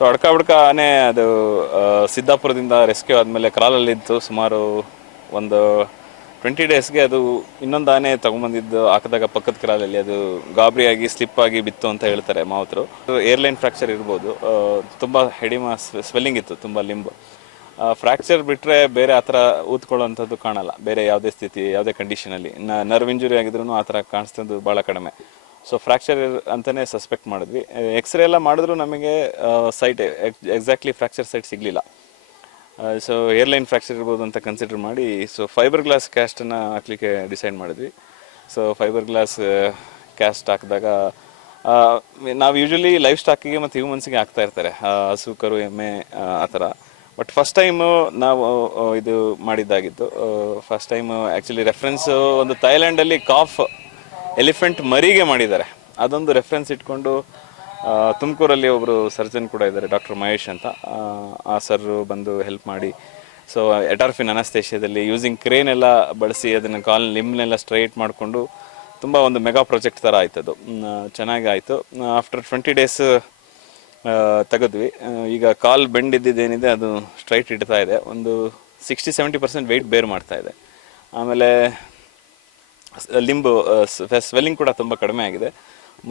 So ಅಡ್ಕ ಬಡ್ಕ ಆನೆ ಅದು ಸಿದ್ದಾಪುರದಿಂದ rescue ಆದಮೇಲೆ ಕ್ರಾಲಲ್ಲಿತ್ತು ಸುಮಾರು ಒಂದು 20 ಡೇಸ್ಗೆ. ಅದು ಇನ್ನೊಂದು ಆನೆ ತೊಗೊಂಬಂದಿದ್ದು ಹಾಕಿದಾಗ ಪಕ್ಕದ ಕ್ರಾಲಲ್ಲಿ ಅದು ಗಾಬರಿಯಾಗಿ ಸ್ಲಿಪ್ ಆಗಿ ಬಿತ್ತು ಅಂತ ಹೇಳ್ತಾರೆ ಮಾವತರು. ಏರ್ಲೈನ್ ಫ್ರ್ಯಾಕ್ಚರ್ ಇರ್ಬೋದು, ತುಂಬ ಹೆಡಿಮಾ ಸ್ವೆಲ್ಲಿಂಗ್ ಇತ್ತು ತುಂಬ ಲಿಂಬು. ಫ್ರ್ಯಾಕ್ಚರ್ ಬಿಟ್ಟರೆ ಬೇರೆ ಆ ಥರ ಊದ್ಕೊಳ್ಳೋವಂಥದ್ದು ಕಾಣಲ್ಲ ಬೇರೆ ಯಾವುದೇ ಸ್ಥಿತಿ ಯಾವುದೇ ಕಂಡೀಷನಲ್ಲಿ. ನರ್ವ್ ಇಂಜುರಿ ಆಗಿದ್ರು ಆ ಥರ ಕಾಣಿಸ್ತದ್ದು ಭಾಳ ಕಡಿಮೆ. ಸೊ ಫ್ರ್ಯಾಕ್ಚರ್ ಅಂತಲೇ ಸಸ್ಪೆಕ್ಟ್ ಮಾಡಿದ್ವಿ. ಎಕ್ಸ್ರೇ ಎಲ್ಲ ಮಾಡಿದ್ರು ನಮಗೆ ಸೈಟ್ ಎಕ್ಸಾಕ್ಟ್ಲಿ ಫ್ರ್ಯಾಕ್ಚರ್ ಸೈಟ್ ಸಿಗಲಿಲ್ಲ. ಸೊ ಏರ್ಲೈನ್ ಫ್ರ್ಯಾಕ್ಚರ್ ಇರ್ಬೋದು ಅಂತ ಕನ್ಸಿಡರ್ ಮಾಡಿ ಸೊ ಫೈಬರ್ ಗ್ಲಾಸ್ ಕ್ಯಾಸ್ಟನ್ನು ಹಾಕಲಿಕ್ಕೆ ಡಿಸೈಡ್ ಮಾಡಿದ್ವಿ. ಸೊ ಫೈಬರ್ ಗ್ಲಾಸ್ ಕ್ಯಾಸ್ಟ್ ಹಾಕಿದಾಗ ನಾವು ಯೂಶ್ವಲಿ ಲೈಫ್ ಸ್ಟಾಕಿಗೆ ಮತ್ತು ಹ್ಯೂಮನ್ಸ್ಗೆ ಹಾಕ್ತಾ ಇರ್ತಾರೆ, ಹಸು ಕರು ಎಮ್ಮೆ ಆ ಥರ. ಬಟ್ ಫಸ್ಟ್ ಟೈಮು ನಾವು ಇದು ಮಾಡಿದ್ದಾಗಿತ್ತು. ಫಸ್ಟ್ ಟೈಮು ಆ್ಯಕ್ಚುಲಿ ರೆಫರೆನ್ಸು ಒಂದು ಥೈಲ್ಯಾಂಡಲ್ಲಿ ಕಾಫ್ ಎಲಿಫೆಂಟ್ ಮರಿಗೆ ಮಾಡಿದ್ದಾರೆ. ಅದೊಂದು ರೆಫರೆನ್ಸ್ ಇಟ್ಕೊಂಡು ತುಮಕೂರಲ್ಲಿ ಒಬ್ಬರು ಸರ್ಜನ್ ಕೂಡ ಇದ್ದಾರೆ, ಡಾಕ್ಟರ್ ಮಹೇಶ್ ಅಂತ. ಆ ಸರ್ ಬಂದು ಹೆಲ್ಪ್ ಮಾಡಿ ಸೊ ಎಟಾರ್ಫಿನ್ ಅನಸ್ತೇಷಿಯಾದಲ್ಲಿ ಯೂಸಿಂಗ್ ಕ್ರೇನ್ ಎಲ್ಲ ಬಳಸಿ ಅದನ್ನು ಲಿಂಬ್ನೆಲ್ಲ ಸ್ಟ್ರೈಟ್ ಮಾಡಿಕೊಂಡು ತುಂಬ ಒಂದು ಮೆಗಾ ಪ್ರಾಜೆಕ್ಟ್ ಥರ ಆಯ್ತದು. ಚೆನ್ನಾಗಿ ಆಯಿತು. ಆಫ್ಟರ್ 20 ಡೇಸ್ ತೆಗೆದ್ವಿ. ಈಗ ಕಾಲ್ ಬೆಂಡ್ ಇದ್ದಿದ್ದೇನಿದೆ ಅದು ಸ್ಟ್ರೈಟ್ ಇಡ್ತಾ ಇದೆ. ಒಂದು 60-70% ವೆಯ್ಟ್ ಬೇರ್ ಮಾಡ್ತಾ ಇದೆ. ಆಮೇಲೆ ಲಿಂಬು ಸ್ವೆಲ್ಲಿಂಗ್ ಕೂಡ ತುಂಬ ಕಡಿಮೆ ಆಗಿದೆ.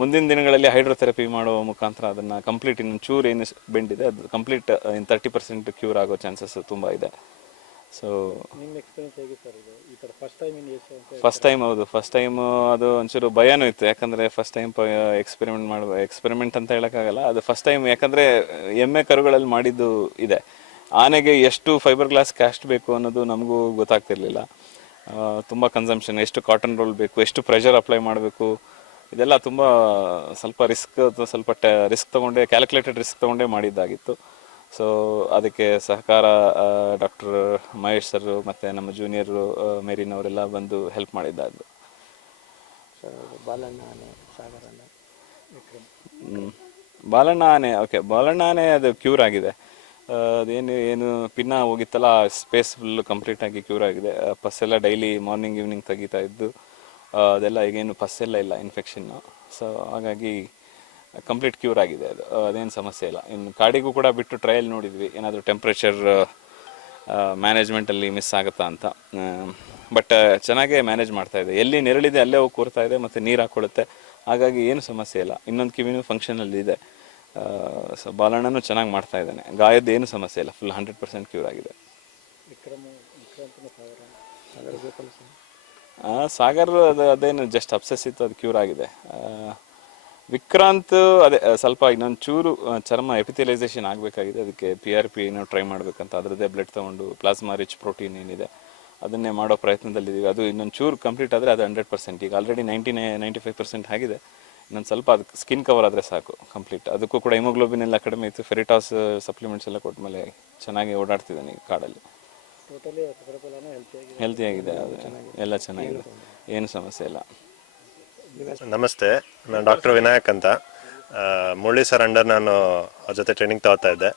ಮುಂದಿನ ದಿನಗಳಲ್ಲಿ ಹೈಡ್ರೋಥೆರಪಿ ಮಾಡೋ ಮುಖಾಂತರ ಅದನ್ನು ಕಂಪ್ಲೀಟ್ ಇನ್ನೊಂದು ಚೂರು ಏನು ಬೆಂಡ್ ಇದೆ ಅದು ಕಂಪ್ಲೀಟ್ ಇನ್ನು 30% ಕ್ಯೂರ್ ಆಗೋ ಚಾನ್ಸಸ್ ತುಂಬ ಇದೆ. ಸೊ ಫಸ್ಟ್ ಟೈಮ್ ಹೌದು, ಫಸ್ಟ್ ಟೈಮ್ ಅದು ಒಂಚೂರು ಭಯನೂ ಇತ್ತು. ಯಾಕಂದರೆ ಫಸ್ಟ್ ಟೈಮ್ ಎಕ್ಸ್ಪೆರಿಮೆಂಟ್ ಅಂತ ಹೇಳೋಕ್ಕಾಗಲ್ಲ. ಅದು ಫಸ್ಟ್ ಟೈಮ್ ಯಾಕಂದರೆ ಎಮ್ಮೆ ಕರುಗಳಲ್ಲಿ ಮಾಡಿದ್ದು ಇದೆ. ಆನೆಗೆ ಎಷ್ಟು ಫೈಬರ್ ಗ್ಲಾಸ್ ಕ್ಯಾಸ್ಟ್ ಬೇಕು ಅನ್ನೋದು ನಮಗೂ ಗೊತ್ತಾಗ್ತಿರ್ಲಿಲ್ಲ. ತುಂಬ ಕನ್ಸಂಪ್ಷನ್, ಎಷ್ಟು ಕಾಟನ್ ರೋಲ್ ಬೇಕು, ಎಷ್ಟು ಪ್ರೆಷರ್ ಅಪ್ಲೈ ಮಾಡಬೇಕು, ಇದೆಲ್ಲ ತುಂಬ ಸ್ವಲ್ಪ ರಿಸ್ಕ್ ತೊಗೊಂಡೆ, ಕ್ಯಾಲ್ಕುಲೇಟೆಡ್ ರಿಸ್ಕ್ ತೊಗೊಂಡೇ ಮಾಡಿದ್ದಾಗಿತ್ತು. ಸೊ ಅದಕ್ಕೆ ಸಹಕಾರ ಡಾಕ್ಟರ್ ಮಹೇಶ್ ಸರ್ ಮತ್ತು ನಮ್ಮ ಜೂನಿಯರು ಮೇರಿನವರೆಲ್ಲ ಬಂದು ಹೆಲ್ಪ್ ಮಾಡಿದ್ದಾದ್ದು. ಬಾಲಣ್ಣ ಆನೆ ಓಕೆ, ಬಾಲಣ್ಣ ಆನೆ ಅದು ಕ್ಯೂರ್ ಆಗಿದೆ. ಅದೇನು ಪಿನ್ನ ಹೋಗಿತ್ತಲ್ಲ ಸ್ಪೇಸ್ ಫುಲ್ ಕಂಪ್ಲೀಟ್ ಆಗಿ ಕ್ಯೂರ್ ಆಗಿದೆ. ಪಸ್ಸೆಲ್ಲ ಡೈಲಿ ಮಾರ್ನಿಂಗ್ ಈವ್ನಿಂಗ್ ತೆಗಿತಾ ಇದ್ದು ಅದೆಲ್ಲ ಈಗೇನು ಪಸ್ಸೆಲ್ಲ ಇಲ್ಲ ಇನ್ಫೆಕ್ಷನ್ನು. ಸೊ ಹಾಗಾಗಿ ಕಂಪ್ಲೀಟ್ ಕ್ಯೂರ್ ಆಗಿದೆ. ಅದೇನು ಸಮಸ್ಯೆ ಇಲ್ಲ. ಇನ್ನು ಕಾಡಿಗೂ ಕೂಡ ಬಿಟ್ಟು ಟ್ರಯಲ್ ನೋಡಿದ್ವಿ, ಏನಾದರೂ ಟೆಂಪ್ರೇಚರ್ ಮ್ಯಾನೇಜ್ಮೆಂಟಲ್ಲಿ ಮಿಸ್ ಆಗುತ್ತಾ ಅಂತ. ಬಟ್ ಚೆನ್ನಾಗೇ ಮ್ಯಾನೇಜ್ ಮಾಡ್ತಾ ಇದೆ. ಎಲ್ಲಿ ನೆರಳಿದೆ ಅಲ್ಲೇ ಹೋಗಿ ಕೂರ್ತಾ ಇದೆ ಮತ್ತು ನೀರು ಹಾಕ್ಕೊಳ್ಳುತ್ತೆ. ಹಾಗಾಗಿ ಏನು ಸಮಸ್ಯೆ ಇಲ್ಲ. ಇನ್ನೊಂದು ಕಿವಿನೂ ಫಂಕ್ಷನಲ್ಲಿ ಇದೆ. ಸೊ ಬಾಲಣ್ಣನೂ ಚೆನ್ನಾಗಿ ಮಾಡ್ತಾ ಇದ್ದಾನೆ. ಗಾಯದ್ದು ಏನು ಸಮಸ್ಯೆ ಇಲ್ಲ, ಫುಲ್ 100% ಕ್ಯೂರ್ ಆಗಿದೆ. ಸಾಗರ್ ಅದೇನು ಜಸ್ಟ್ ಅಬ್ಸೆಸ್ ಇತ್ತು, ಅದು ಕ್ಯೂರ್ ಆಗಿದೆ. ವಿಕ್ರಾಂತ್ ಅದೇ ಸ್ವಲ್ಪ ಇನ್ನೊಂದು ಚೂರು ಚರ್ಮ ಎಪಿಥೆಲೈಸೇಷನ್ ಆಗಬೇಕಾಗಿದೆ. ಅದಕ್ಕೆ PRP ಏನೋ ಟ್ರೈ ಮಾಡಬೇಕಂತ, ಅದರದ್ದೇ ಬ್ಲಡ್ ತೊಗೊಂಡು ಪ್ಲಾಸ್ಮಾ ರಿಚ್ ಪ್ರೋಟೀನ್ ಏನಿದೆ ಅದನ್ನೇ ಮಾಡೋ ಪ್ರಯತ್ನದಲ್ಲಿದ್ದೀವಿ. ಅದು ಇನ್ನೊಂದು ಚೂರು ಕಂಪ್ಲೀಟ್ ಆದರೆ ಅದು 100%. ಈಗ ಆಲ್ರೆಡಿ 95% ಆಗಿದೆ. ಇನ್ನೊಂದು ಸ್ವಲ್ಪ ಅದಕ್ಕೆ ಸ್ಕಿನ್ ಕವರ್ ಆದರೆ ಸಾಕು ಕಂಪ್ಲೀಟ್. ಅದಕ್ಕೂ ಕೂಡ ಹಿಮೋಗ್ಲೋಬಿನ್ ಎಲ್ಲ ಕಡಿಮೆ ಇತ್ತು. ಫೆರಿಟಾಸ್ ಸಪ್ಲಿಮೆಂಟ್ಸ್ ಎಲ್ಲ ಕೊಟ್ಟ ಮೇಲೆ ಚೆನ್ನಾಗಿ ಓಡಾಡ್ತಿದ್ದಾನೆ ಈಗ ಕಾಡಲ್ಲಿ. ಹೆಲ್ತಿಯಾಗಿದೆ, ಅದು ಎಲ್ಲ ಚೆನ್ನಾಗಿದೆ, ಏನು ಸಮಸ್ಯೆ ಇಲ್ಲ. ನಮಸ್ತೆ, ನಾನು ಡಾಕ್ಟರ್ ವಿನಾಯಕ್ ಅಂತ. ಮುರಳಿ ಸರ್ ಅಂಡರ್ ನಾನು ಅವ್ರ ಜೊತೆ ಟ್ರೈನಿಂಗ್ ತಗೋತಾ ಇದ್ದೆ.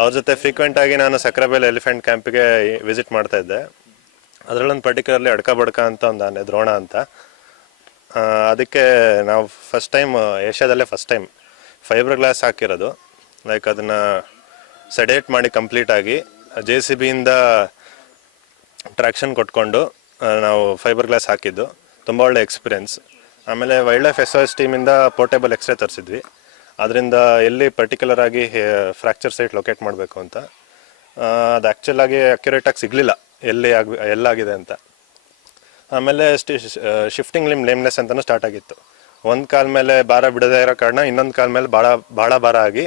ಅವ್ರ ಜೊತೆ ಫ್ರೀಕ್ವೆಂಟಾಗಿ ನಾನು ಸಕ್ರೆಬೈಲ್ ಎಲಿಫೆಂಟ್ ಕ್ಯಾಂಪಿಗೆ ವಿಸಿಟ್ ಮಾಡ್ತಾ ಇದ್ದೆ. ಅದರಲ್ಲೊಂದು ಪರ್ಟಿಕ್ಯುಲರ್ಲಿ ಅಡ್ಕ ಬಡ್ಕ ಅಂತ ಒಂದು ಆನೆ, ದ್ರೋಣ ಅಂತ. ಅದಕ್ಕೆ ನಾವು ಫಸ್ಟ್ ಟೈಮ್ ಏಷ್ಯಾದಲ್ಲೇ ಫಸ್ಟ್ ಟೈಮ್ ಫೈಬರ್ ಗ್ಲಾಸ್ ಹಾಕಿರೋದು. ಲೈಕ್ ಅದನ್ನು ಸೆಡೇಟ್ ಮಾಡಿ ಕಂಪ್ಲೀಟಾಗಿ JCBಯಿಂದ ಟ್ರ್ಯಾಕ್ಷನ್ ಕೊಟ್ಕೊಂಡು ನಾವು ಫೈಬರ್ ಗ್ಲಾಸ್ ಹಾಕಿದ್ದು. ತುಂಬ ಒಳ್ಳೆ ಎಕ್ಸ್ಪೀರಿಯೆನ್ಸ್. ಆಮೇಲೆ ವೈಲ್ಡ್ ಲೈಫ್ SOS ಟೀಮಿಂದ ಪೋರ್ಟೇಬಲ್ ಎಕ್ಸ್ರೇ ತರಿಸಿದ್ವಿ. ಅದರಿಂದ ಎಲ್ಲಿ ಪರ್ಟಿಕ್ಯುಲರ್ ಆಗಿ ಫ್ರ್ಯಾಕ್ಚರ್ ಸೈಟ್ ಲೊಕೇಟ್ ಮಾಡಬೇಕು ಅಂತ ಅದು ಆ್ಯಕ್ಚುಲಾಗಿ ಅಕ್ಯುರೇಟಾಗಿ ಸಿಗಲಿಲ್ಲ ಎಲ್ಲಾಗಿದೆ ಅಂತ. ಆಮೇಲೆ ಶಿಫ್ಟಿಂಗ್ ಲೇಮ್ನೆಸ್ ಅಂತಲೂ ಸ್ಟಾರ್ಟ್ ಆಗಿತ್ತು. ಒಂದು ಕಾಲ ಮೇಲೆ ಭಾರ ಬಿಡದೇ ಇರೋ ಕಾರಣ ಇನ್ನೊಂದು ಕಾಲ ಮೇಲೆ ಭಾಳ ಭಾರ ಆಗಿ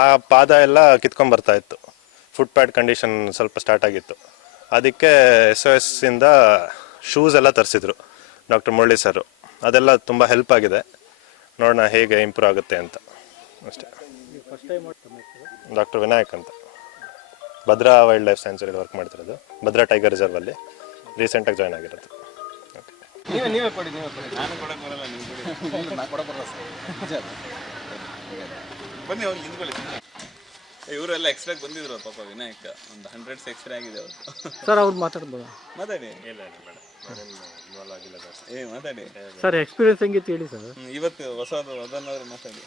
ಆ ಪಾದ ಎಲ್ಲ ಕಿತ್ಕೊಂಡ್ಬರ್ತಾ ಇತ್ತು. ಫುಟ್ ಪ್ಯಾಡ್ ಕಂಡೀಷನ್ ಸ್ವಲ್ಪ ಸ್ಟಾರ್ಟ್ ಆಗಿತ್ತು. ಅದಕ್ಕೆ SOS ಇಂದ ಶೂಸ್ ಎಲ್ಲ ತರಿಸಿದ್ರು ಡಾಕ್ಟರ್ ಮುರಳಿ ಸರು. ಅದೆಲ್ಲ ತುಂಬ ಹೆಲ್ಪ್ ಆಗಿದೆ. ನೋಡೋಣ ಹೇಗೆ ಇಂಪ್ರೂವ್ ಆಗುತ್ತೆ ಅಂತ ಅಷ್ಟೇ. ಡಾಕ್ಟರ್ ವಿನಾಯಕ್ ಅಂತ, ಭದ್ರಾ ವೈಲ್ಡ್ ಲೈಫ್ ಸ್ಯಾಂಚುರಿಯಲ್ಲಿ ವರ್ಕ್ ಮಾಡ್ತಿರೋದು, ಭದ್ರಾ ಟೈಗರ್ ರಿಸರ್ವಲ್ಲಿ ರೀಸೆಂಟಾಗಿ ಜಾಯ್ನ್ ಆಗಿರೋದು. ಇವರೆಲ್ಲ ಎಕ್ಸ್ಟ್ರಾಗಿ ಬಂದಿದ್ರು ಪಾಪ. ವಿನಾಯಕ ಒಂದು 100 ಎಕ್ಸ್ಟ್ರಾ ಆಗಿದೆ ಅವರು. ಸರ್ ಅವ್ರು ಮಾತಾಡ್ಬೋದಾ? ಮಾತಾಡಿ. ಮಾತಾಡಿ ಸರ್, ಎಕ್ಸ್ಪೀರಿಯನ್ಸ್ ಹೆಂಗಿತ್ತು ಹೇಳಿ ಸರ್. ಇವತ್ತು ಹೊಸದು ಅದನ್ನಾದ್ರು ಮಾತಾಡಿ.